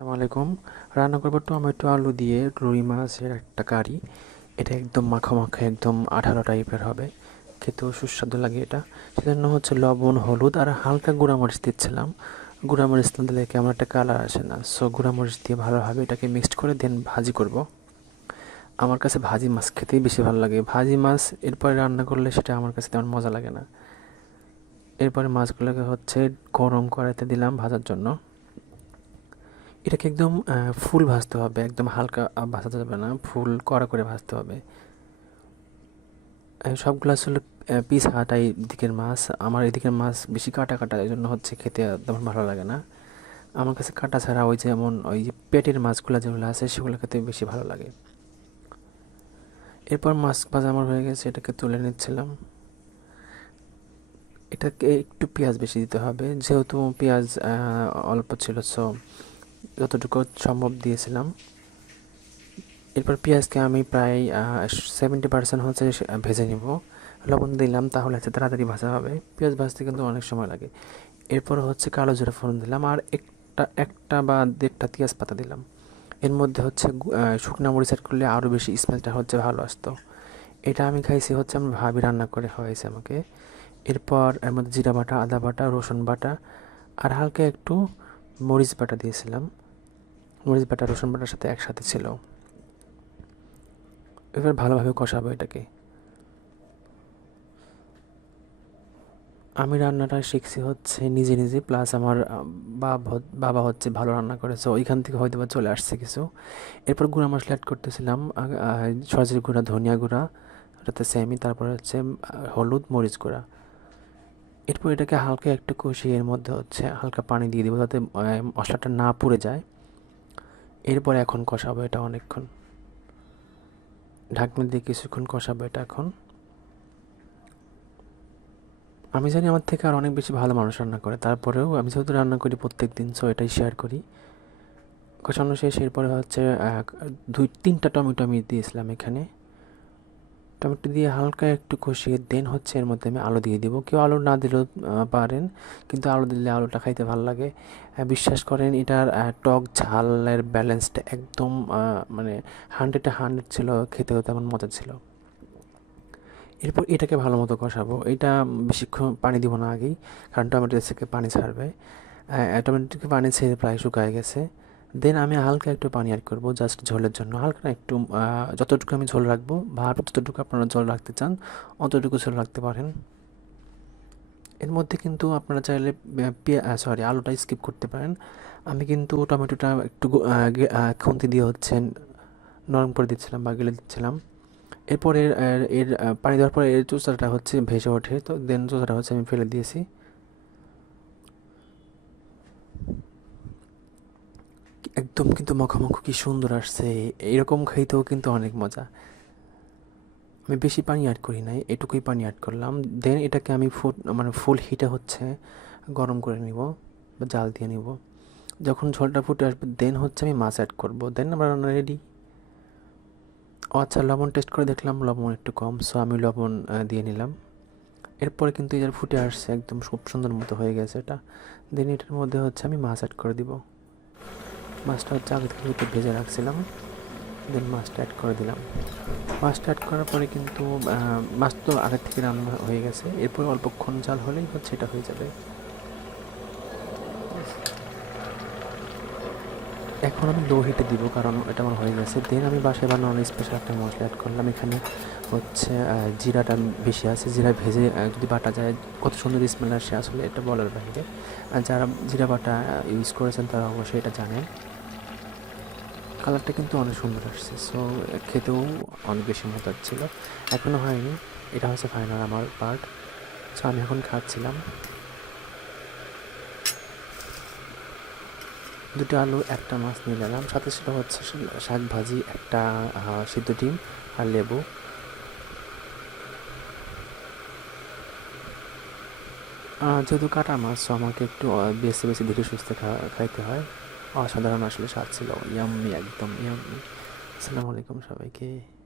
আসসালামু আলাইকুম। রান্না করব টমেটো, আলু দিয়ে রুই মাছের একটা কারি। এটা একদম মাখা মাখা একদম আঠালো টাইপের হবে। খেতেও সুস্বাদু লাগে এটা। সেজন্য হচ্ছে লবণ, হলুদ আর হালকা গুঁড়ামরিচ দিচ্ছিলাম। গুঁড়ামরিচ না দিলে কেমন একটা কালার আসে না। সো গুঁড়ামরিচ দিয়ে ভালোভাবে এটাকে মিক্সড করে দেন ভাজি করব। আমার কাছে ভাজি মাছ খেতেই বেশি ভালো লাগে। ভাজি মাছ এরপরে রান্না করলে সেটা আমার কাছে তেমন মজা লাগে না। এরপরে মাছগুলোকে হচ্ছে গরম কড়াইতে দিলাম ভাজার জন্য। এটাকে একদম ফুল ভাজতে হবে, একদম হালকা ভাজাতে যাবে না, ফুল কড়া করে ভাজতে হবে। সবগুলো আসলে পিস হাঁটাই দিকের মাছ, আমার এদিকের মাছ বেশি কাটা কাটা, এই জন্য হচ্ছে খেতে তেমন ভালো লাগে না। আমার কাছে কাটা ছাড়া ওই যেমন, ওই পেটের মাছগুলো যেগুলো আছে, সেগুলো খেতে বেশি ভালো লাগে। এরপর মাছ ভাজা আমার হয়ে গেছে, এটাকে তুলে নিচ্ছিলাম। এটাকে একটু পেঁয়াজ বেশি দিতে হবে, যেহেতু পেঁয়াজ অল্প ছিল সো যতটুকু সম্ভব দিয়েছিলাম। এরপর পেঁয়াজকে আমি প্রায় সেভেন্টি পার্সেন্ট হচ্ছে ভেজে নিব। লবণ দিলাম, তাহলে হচ্ছে তাড়াতাড়ি ভাজা হবে। পেঁয়াজ ভাজতে কিন্তু অনেক সময় লাগে। এরপর হচ্ছে কালো জিরা ফোড়ন দিলাম, আর একটা একটা বা দেড়টা পেঁয়াজ পাতা দিলাম। এর মধ্যে হচ্ছে শুকনা মরিচ অ্যাড করলে আরও বেশি স্মেলটা হচ্ছে ভালো আসতো। এটা আমি খাইছি হচ্ছে আমার ভাবি রান্না করে খাওয়াইছে আমাকে। এরপর এর মধ্যে জিরা বাটা, আদা বাটা, রসুন বাটা, আর হালকা একটু মরিচ বাটা দিয়েছিলাম। মরিচ বাটা রসুন বাটার সাথে একসাথে ছিল। এবার ভালোভাবে কষাবো এটাকে। আমি রান্নাটা শিখছি হচ্ছে নিজে নিজে প্লাস আমার বাবা হচ্ছে ভালো রান্না করে সো ওইখান থেকে হয়তো বা চলে আসছে কিছু। এরপর গুঁড়া মশলা অ্যাড করতেছিলাম সরষের গুঁড়া, ধনিয়া গুঁড়া, ওটাতে সেমি তারপরে হচ্ছে হলুদ, মরিচ গুঁড়া। এরপর এটাকে হালকা একটু কষিয়ে এর মধ্যে হচ্ছে হালকা পানি দিয়ে দিব, যাতে মশলাটা না পুড়ে যায়। এরপর এখন কষাবো এটা অনেকক্ষণ। ঢাকনা দিয়ে কিছুক্ষণ কষাবো এটা এখন। আমি জানি আমার থেকে আর অনেক বেশি ভালো মানুষ রান্না করে, তারপরেও আমি যেহেতু রান্না করি প্রত্যেক দিন সো এটাই শেয়ার করি। কষানো শেষ, এরপরে হচ্ছে দুই, তিনটা টমেটো আমি দিয়েছিলাম এখানে। টমেটো দিয়ে হালকা একটু কষিয়ে দেন হচ্ছে এর মধ্যে আমি আলু দিয়ে দিব। কেউ আলু না দিলেও পারেন, কিন্তু আলু দিলে আলুটা খাইতে ভালো লাগে। বিশ্বাস করেন, এটার টক ঝালের ব্যালেন্সটা একদম মানে হান্ড্রেডে হান্ড্রেড ছিল, খেতেও তেমন মজা ছিল। এরপর এটাকে ভালো মতো কষাবো। এটা বেশিক্ষণ পানি দিব না আগেই, কারণ টমেটো থেকে পানি ছাড়বে। টমেটো থেকে পানি ছেড়ে প্রায় শুকায় গেছে। দেন আমি হালকা একটু পানি অ্যাড করব জাস্ট ঝোলের জন্য। হালকা একটু যতটুকু আমি ঝোল রাখব, বা যতটুকু আপনারা ঝোল রাখতে চান, অতটুকু ঝোল রাখতে পারেন। এর মধ্যে কিন্তু আপনারা চাইলে সরি আলুটা স্কিপ করতে পারেন। আমি কিন্তু টমেটোটা একটু খুন্তি দিয়ে হচ্ছে নরম করে দিচ্ছিলাম বা গেলে দিচ্ছিলাম। এরপরে এর পানি দেওয়ার পরে এর চোষাটা হচ্ছে ভেসে ওঠে। তো দেন চোষাটা হচ্ছে আমি ফেলে দিয়েছি। একদম কিন্তু মাখামাখো কি সুন্দর আসছে। এরকম খাইতেও কিন্তু অনেক মজা। আমি বেশি পানি অ্যাড করি নাই, এটুকুই পানি অ্যাড করলাম। দেন এটাকে আমি ফুট মানে ফুল হিটে হচ্ছে গরম করে নিব বা জাল দিয়ে নিব। যখন ঝোলটা ফুটে আসবে দেন হচ্ছে আমি মাছ অ্যাড করব। দেন আমার রান্না রেডি ও আচ্ছা লবণ টেস্ট করে দেখলাম, লবণ একটু কম সো আমি লবণ দিয়ে নিলাম। এরপরে কিন্তু এটার ফুটে আসছে, একদম খুব সুন্দর মতো হয়ে গেছে এটা। দেন এটার মধ্যে হচ্ছে আমি মাছ অ্যাড করে দিব। মাছটা হচ্ছে আগে থেকে একটু ভেজে রাখছিলাম। দেন মাছটা অ্যাড করে দিলাম। মাছটা অ্যাড করার পরে কিন্তু মাছ তো আগের থেকে রান্না হয়ে গেছে। এরপর অল্পক্ষণ জাল হলেই হচ্ছে এটা হয়ে যাবে। এখন আমি লো হিটে দিব, কারণ এটা আমার হয়ে গেছে। দেন আমি বাসায় বানানো স্পেশাল একটা মশলা অ্যাড করলাম। এখানে হচ্ছে জিরাটা বেশি আছে। জিরা ভেজে যদি বাটা যায়, কত সুন্দর স্মেল আসে। আসলে এটা বলার বাইরে। আর যারা জিরা বাটা ইউজ করেছেন তারা অবশ্যই এটা জানেন। কালারটা কিন্তু অনেক সুন্দর আসছে। সো খেতেও অনেক বেশি মজার ছিল। এখনও হয়নি। এটা হচ্ছে ফাইনাল আমার পার্ট সো আমি এখন খাচ্ছিলাম। দুটো আলু, একটা মাছ নিয়ে নিলাম। সাথে সাথে হচ্ছে শাক ভাজি, একটা সিদ্ধ ডিম আর লেবু। যেহেতু কাটা মাছ আমাকে একটু বেশি বেশি ধীরে সুস্থ খাইতে হয়। অসাধারণ আসলে স্বাদ ছিল। ইয়াম্মি একদম ইয়াম্মি। আসসালামু আলাইকুম সবাইকে।